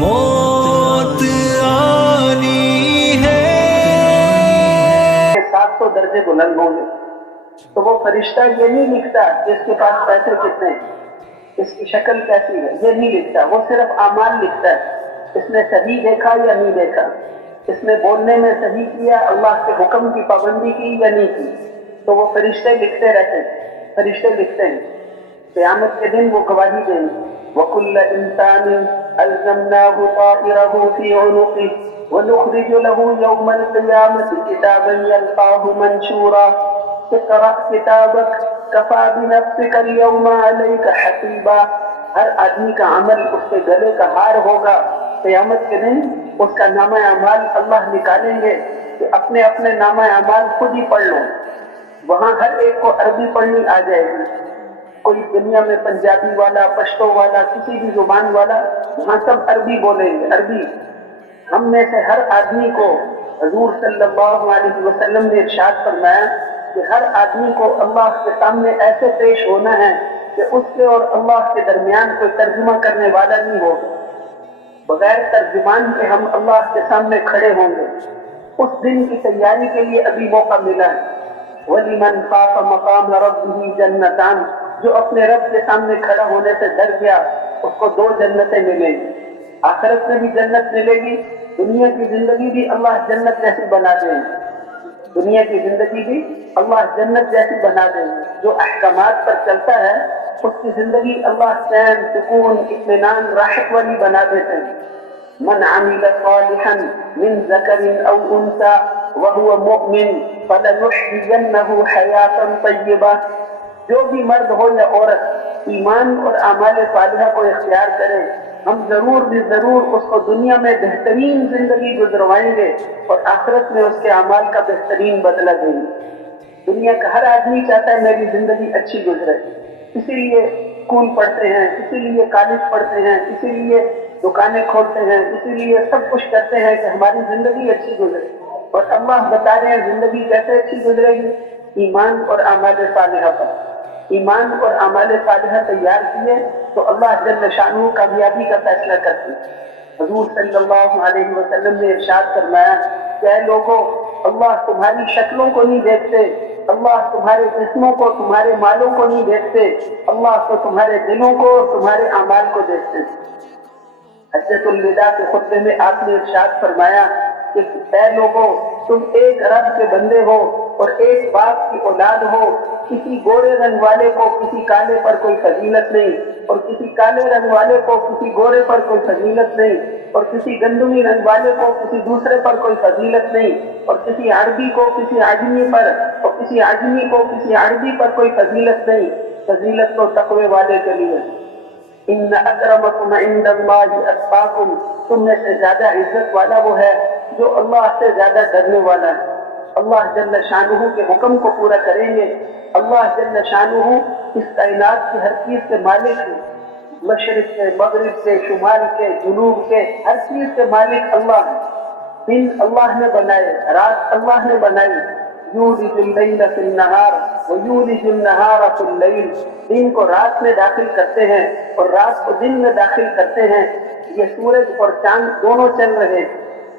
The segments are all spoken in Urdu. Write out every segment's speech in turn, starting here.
موت آنی ہے 700 درجے بلند ہوں گے، تو وہ فرشتہ یہ نہیں لکھتا کہ اس کے پاس پیسے کتنے ہیں، اس کی شکل کیسی ہے، یہ نہیں لکھتا، وہ صرف اعمال لکھتا ہے، اس نے صحیح دیکھا یا نہیں دیکھا، اس نے بولنے میں صحیح کیا، اللہ کے حکم کی پابندی کی یا نہیں کی، تو وہ فرشتے لکھتے رہتے ہیں، فرشتے لکھتے ہیں، قیامت کے دن وہ گواہی دیں گے وَكُلَّ إِنسَانٍ أَلْزَمْنَاهُ طَائِرَهُ فِي عُنُقِهِ وَنُخْرِجُ لَهُ يَوْمَ الْقِيَامَةِ كِتَابًا يَلْقَاهُ مَنشُورًا اقْرَأْ كِتَابَكَ كَفَىٰ بِنَفْسِكَ الْيَوْمَ عَلَيْكَ حَسِيبًا۔ ہر آدمی کا عمل اس کے گلے کا ہار ہوگا، قیامت کے دن اس کا نامہ اعمال اللہ نکالیں گے کہ اپنے اپنے نامہ اعمال خود ہی پڑھ لو۔ وہاں ہر ایک کو عربی پڑھنی آ جائے گی، کوئی دنیا میں پنجابی والا، پشتو والا، کسی بھی زبان والا، وہاں سب عربی بولیں گے، عربی۔ ہم میں سے ہر آدمی کو حضور صلی اللہ علیہ وسلم نے ارشاد فرمایا کہ ہر آدمی کو اللہ کے سامنے ایسے پیش ہونا ہے کہ اس سے اور اللہ کے درمیان کوئی ترجمہ کرنے والا نہیں ہوگا، بغیر ترجمان کے ہم اللہ کے سامنے کھڑے ہوں گے۔ اس دن کی تیاری کے لیے ابھی موقع ملا ہے۔ وَلِمَنْ خَافَ مَقَامَ رَبِّهِ جَنَّتَانِ، جو اپنے رب کے سامنے کھڑا ہونے سے ڈر گیا اس کو 2 جنتیں ملیں گی، آخرت میں بھی جنت ملے گی، دنیا کی زندگی بھی اللہ جنت جیسی بنا دیں گے، دنیا کی زندگی بھی اللہ جنت جیسی بنا دیں گے۔ جو احکامات پر چلتا ہے اس کی زندگی اللہ چین، سکون، اطمینان، راحت والی بنا دیتے ہیں۔ من عمل صالحا من ذکر او انثى وهو مؤمن فلنحيينه حیاتا طیبہ، جو بھی مرد ہو یا عورت ایمان اور اعمال صالحہ کو اختیار کرے، ہم ضرور بھی ضرور اس کو دنیا میں بہترین زندگی گزروائیں گے اور آخرت میں اس کے اعمال کا بہترین بدلہ دیں گے۔ دنیا کا ہر آدمی چاہتا ہے میری زندگی اچھی گزرے، اسی لیے اسکول پڑھتے ہیں، اسی لیے کالج پڑھتے ہیں، اسی لیے دکانیں کھولتے ہیں، اسی لیے سب کچھ کرتے ہیں کہ ہماری زندگی اچھی گزرے۔ اور اللہ بتا رہے ہیں زندگی کیسے اچھی گزرے گی؟ ایمان اور اعمال صالحہ پر۔ ایمان اور اعمال صالحہ تیار کیے تو اللہ جل شانہ کامیابی کا فیصلہ کرتے ہیں۔ حضور صلی اللہ علیہ وسلم نے ارشاد فرمایا کہ اے لوگوں، اللہ تمہاری شکلوں کو نہیں دیکھتے، اللہ تمہارے جسموں کو، تمہارے مالوں کو نہیں دیکھتے، اللہ تو تمہارے دلوں کو اور تمہارے اعمال کو دیکھتے ہیں۔ حجۃ الوداع کے خطبے میں آپ نے ارشاد فرمایا کہ اے لوگوں، تم ایک رب کے بندے ہو اور ایک باپ کی اولاد ہو، کسی گورے رنگ والے کو کسی کالے پر کوئی فضیلت نہیں، اور کسی کالے رنگ والے کو کسی گورے پر کوئی فضیلت نہیں، اور کسی گندمی رنگ والے کو کسی دوسرے پر کوئی فضیلت نہیں، اور کسی عربی کو کسی عجمی پر، اور کسی عجمی کو کسی عربی پر کوئی فضیلت نہیں، فضیلت تو تقوی والے کے لیے۔ ان اکرمکم عند اللہ اتقاکم، تم میں سے زیادہ عزت والا وہ ہے جو اللہ سے زیادہ ڈرنے والا ہے۔ اللہ جل شانہ کے حکم کو پورا کریں گے۔ اللہ جل شانہ اس کائنات کی ہر چیز کے مالک ہے، مشرق کے، مغرب کے، شمال کے، جنوب کے، ہر چیز کے مالک اللہ ہے۔ دن اللہ نے بنائے، رات اللہ نے بنائی، یولج اللیل فی النہار ویولج النہار فی اللیل، دن کو رات میں داخل کرتے ہیں اور رات کو دن میں داخل کرتے ہیں۔ یہ سورج اور چاند دونوں چل رہے ہیں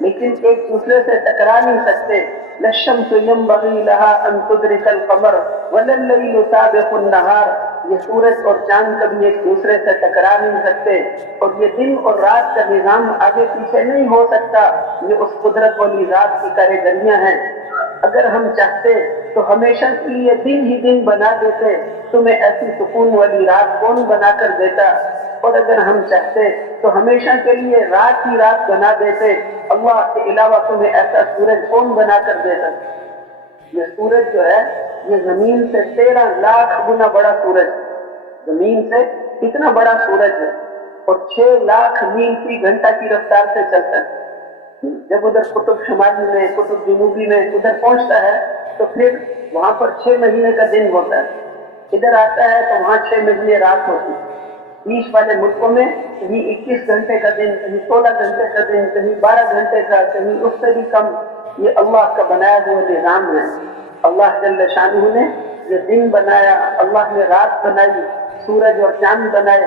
لیکن ایک دوسرے سے ٹکرا نہیں سکتے۔ لا الشمس ينبغي لها ان تدرك القمر ولا الليل سابق النهار، یہ سورج اور چاند کبھی ایک دوسرے سے ٹکرا نہیں سکتے، اور یہ دن اور رات کا نظام آگے پیچھے نہیں ہو سکتا، یہ اس قدرت والی ذات کی کارگریاں ہیں۔ اگر ہم چاہتے تو ہمیشہ کے لیے دن ہی دن بنا دیتے، تمہیں ایسی سکون والی رات کون بنا کر دیتا؟ اور اگر ہم چاہتے تو ہمیشہ کے لیے رات ہی رات بنا دیتے، اللہ کے علاوہ تمہیں ایسا سورج کون بنا کر دیتا؟ یہ سورج جو ہے یہ زمین سے 13 لاکھ گنا بڑا سورج، زمین سے اتنا بڑا سورج ہے، اور 6 لاکھ میل فی گھنٹہ کی رفتار سے چلتا ہے۔ جب ادھر قطب شمالی میں، قطب جنوبی میں ادھر پہنچتا ہے تو پھر وہاں پر 6 مہینے کا دن ہوتا ہے، ادھر آتا ہے تو وہاں 6 مہینے رات ہوتی ہے۔ بیچ والے ملکوں میں کہیں 21 گھنٹے کا دن، کہیں 16 گھنٹے کا دن، کہیں 12 گھنٹے کا، کہیں اس سے بھی کم۔ یہ اللہ کا بنایا ہوا نظام ہے۔ اللہ جل شانہ نے یہ دن بنایا، اللہ نے رات بنائی، سورج اور چاند بنائے،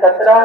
17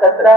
17,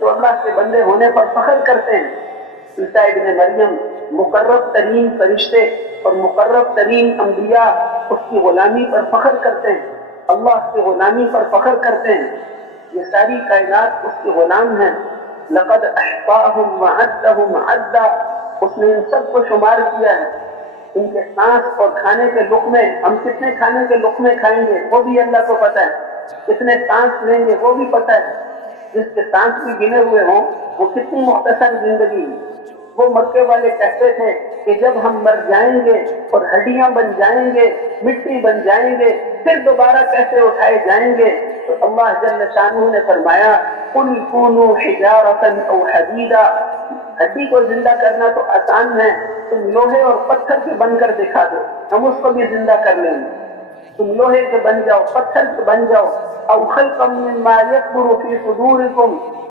تو اللہ کے بندے ہونے پر فخر کرتے ہیں۔ عیسیٰ ابن مریم مقرب ترین فرشتے اور مقرب ترین انبیاء اس کی غلامی پر فخر کرتے ہیں، اللہ کی غلامی پر فخر کرتے ہیں۔ یہ ساری کائنات اس کے غلام ہیں۔ لقد احصاهم وعدهم عدا، اس نے ان سب کو شمار کیا ہے۔ ان کے سانس اور کھانے کے لقمے، ہم کتنے کھانے کے لقمے کھائیں گے وہ بھی اللہ کو پتہ ہے، کتنے سانس لیں گے وہ بھی پتہ ہے۔ جس کے سانس بھی گنے ہوئے ہوں وہ کتنی مختصر زندگی ہے۔ وہ مکے والے کہتے تھے کہ جب ہم مر جائیں گے اور ہڈیاں بن جائیں گے، مٹی بن جائیں گے، پھر دوبارہ کیسے اٹھائے جائیں گے؟ تو اللہ جل شانہ نے فرمایا قُلْ كُونُوا حِجَارَةً أَوْ حَدِيدًا، ہڈی کو زندہ کرنا تو آسان ہے، تم لوہے اور پتھر کے بن کر دکھا دو، ہم اس کو بھی زندہ کر لیں گے۔ تم لوہے کے بن جاؤ، پتھر کے بن جاؤ، أَوْ خَلْقًا مِّمَّا يَكْبُرُ فِي صُدُورِكُمْ،